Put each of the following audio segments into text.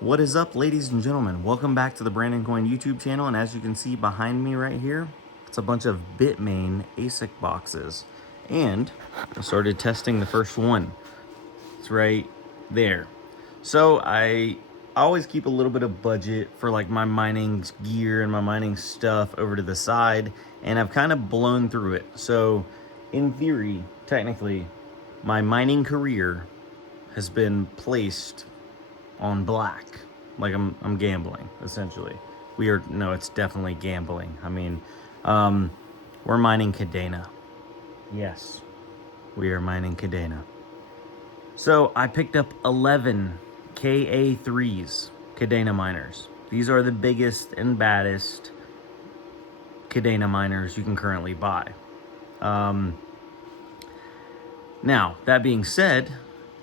What is up, ladies and gentlemen? Welcome back to the Brandon Coin YouTube channel, and as you can see behind me right here, it's a bunch of Bitmain ASIC boxes. And I started testing the first one. It's right there. So I always keep a little bit of budget for like my mining gear and my mining stuff over to the side, and I've kind of blown through it. So in theory, technically, my mining career has been placed on black. Like I'm gambling, essentially. No, it's definitely gambling. I mean, we're mining Cadena. Yes, we are mining Cadena. So I picked up 11 KA3s, Cadena miners. These are the biggest and baddest Cadena miners you can currently buy. Now, that being said,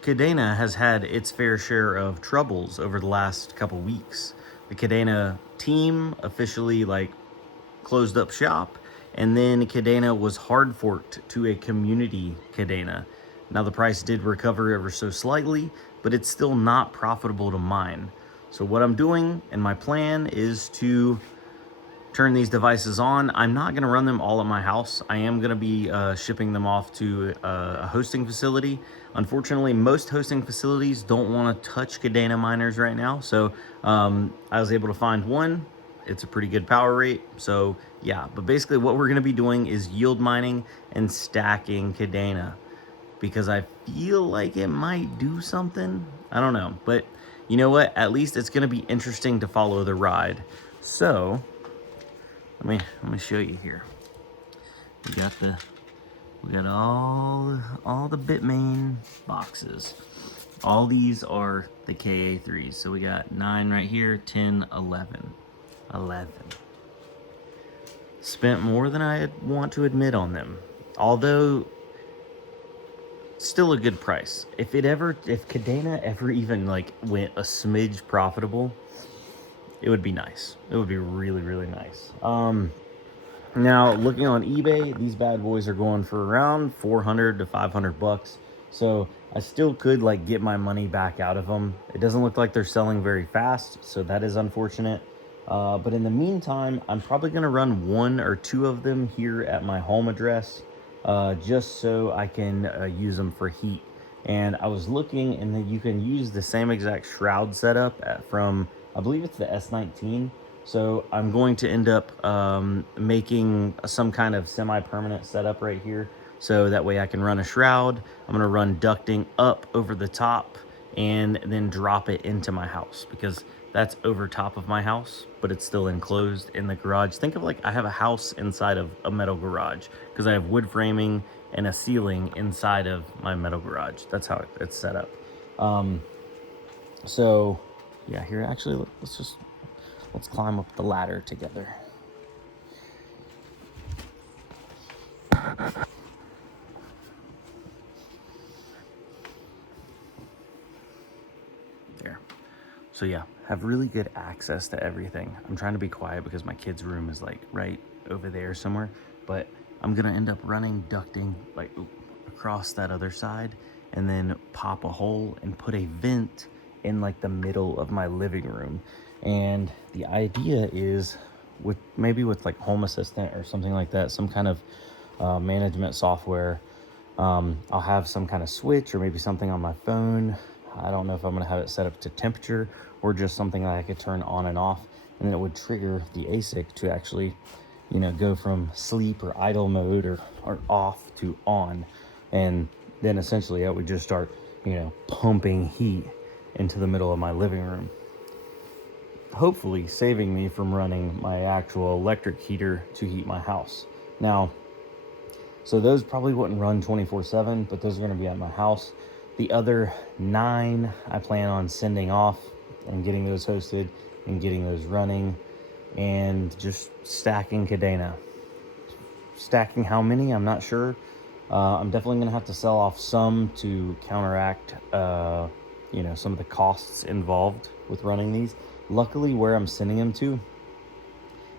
Cadena has had its fair share of troubles over the last couple weeks. The Cadena team officially closed up shop, and then Cadena was hard forked to a community Cadena. Now the price did recover ever so slightly, but it's still not profitable to mine. So what I'm doing and my plan is to turn these devices on. I'm not going to run them all at my house. I am going to be shipping them off to a hosting facility. Unfortunately, most hosting facilities don't want to touch Cadena miners right now. So I was able to find one. It's a pretty good power rate. So yeah, but basically what we're going to be doing is yield mining and stacking Cadena, because I feel like it might do something. I don't know, but you know what? At least it's going to be interesting to follow the ride. So let me show you here. We got all the Bitmain boxes. All these are the KA3s. So we got 9 right here, 10, 11. 11. Spent more than I want to admit on them. Although still a good price. If Cadena ever even went a smidge profitable, it would be nice. It would be really, really nice. Now, looking on eBay, these bad boys are going for around 400 to 500 bucks. So I still could get my money back out of them. It doesn't look like they're selling very fast, so that is unfortunate. But in the meantime, I'm probably going to run 1 or 2 of them here at my home address, just so I can use them for heat. And I was looking, and then you can use the same exact shroud setup from, I believe it's the S19. So I'm going to end up making some kind of semi-permanent setup right here. So that way I can run a shroud. I'm going to run ducting up over the top and then drop it into my house, because that's over top of my house, but it's still enclosed in the garage. Think of I have a house inside of a metal garage, because I have wood framing and a ceiling inside of my metal garage. That's how it's set up. So yeah, here, actually, let's climb up the ladder together. There. So yeah, have really good access to everything. I'm trying to be quiet because my kid's room is right over there somewhere, but I'm gonna end up running ducting across that other side, and then pop a hole and put a vent in the middle of my living room. And the idea is with Home Assistant or something like that, some kind of management software. I'll have some kind of switch or maybe something on my phone. I don't know if I'm going to have it set up to temperature or just something that I could turn on and off, and then it would trigger the ASIC to actually, go from sleep or idle mode or off to on. And then essentially I would just start, pumping heat into the middle of my living room, hopefully saving me from running my actual electric heater to heat my house. Now, so those probably wouldn't run 24/7, but those are going to be at my house. The other 9, I plan on sending off and getting those hosted and getting those running and just stacking Cadena. Stacking how many, I'm not sure. I'm definitely going to have to sell off some to counteract, some of the costs involved with running these. Luckily, where I'm sending them to,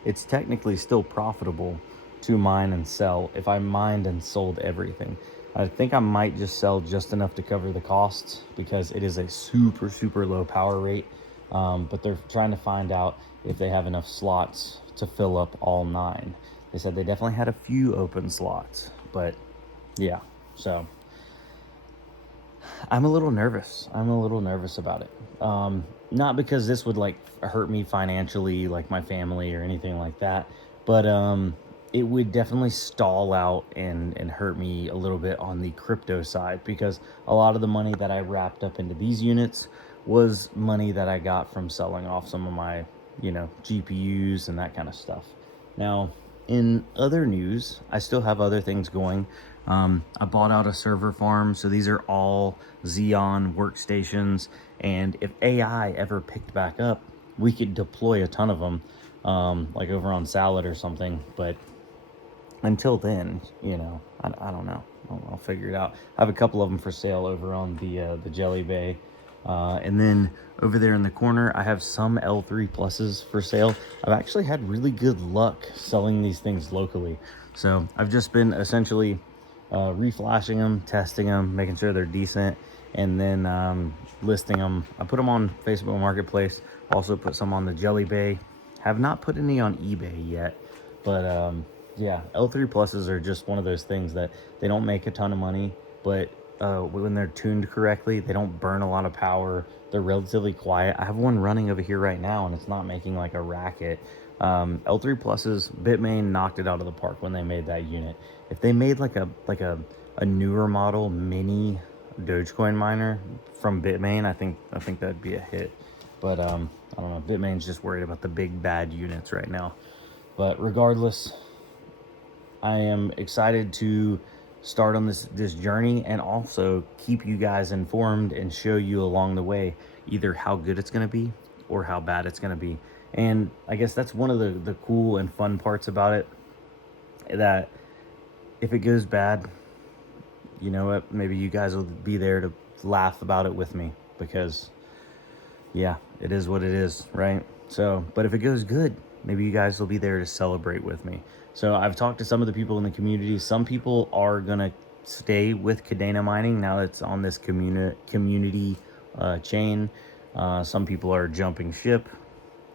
it's technically still profitable to mine and sell if I mined and sold everything. I think I might just sell just enough to cover the costs, because it is a super, super low power rate. but they're trying to find out if they have enough slots to fill up all 9. They said they definitely had a few open slots, but yeah. So I'm a little nervous. I'm a little nervous about it. Not because this would like hurt me financially, like my family or anything like that, but it would definitely stall out and hurt me a little bit on the crypto side, because a lot of the money that I wrapped up into these units was money that I got from selling off some of my, GPUs and that kind of stuff. Now, in other news, I still have other things going. I bought out a server farm, so these are all Xeon workstations, and if AI ever picked back up, we could deploy a ton of them, like over on Salad or something. But until then, I don't know. I'll figure it out. I have a couple of them for sale over on the Jelly Bay. And then over there in the corner, I have some L3 pluses for sale. I've actually had really good luck selling these things locally. So I've just been essentially reflashing them, testing them, making sure they're decent, and then listing them. I put them on Facebook Marketplace, also put some on the Jelly Bay. Have not put any on eBay yet, but yeah, L3 pluses are just one of those things that they don't make a ton of money, but when they're tuned correctly, they don't burn a lot of power. They're relatively quiet. I have one running over here right now, and it's not making like a racket. L3 pluses, Bitmain knocked it out of the park when they made that unit. If they made like a newer model mini Dogecoin miner from Bitmain, I think that'd be a hit. But I don't know. Bitmain's just worried about the big bad units right now. But regardless, I am excited to start on this journey, and also keep you guys informed and show you along the way either how good it's going to be or how bad it's going to be. And I guess that's one of the cool and fun parts about it, that if it goes bad, you know what, maybe you guys will be there to laugh about it with me, because yeah, it is what it is, right? So, but if it goes good, maybe you guys will be there to celebrate with me. So I've talked to some of the people in the community. Some people are gonna stay with Cadena Mining now that it's on this community chain. Some people are jumping ship.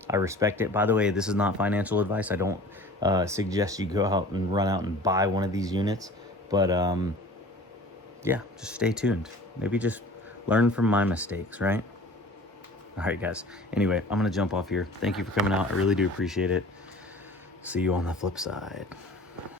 I respect it. By the way, this is not financial advice. I don't suggest you go out and run out and buy one of these units. But yeah, just stay tuned. Maybe just learn from my mistakes, right? All right, guys. Anyway, I'm going to jump off here. Thank you for coming out. I really do appreciate it. See you on the flip side.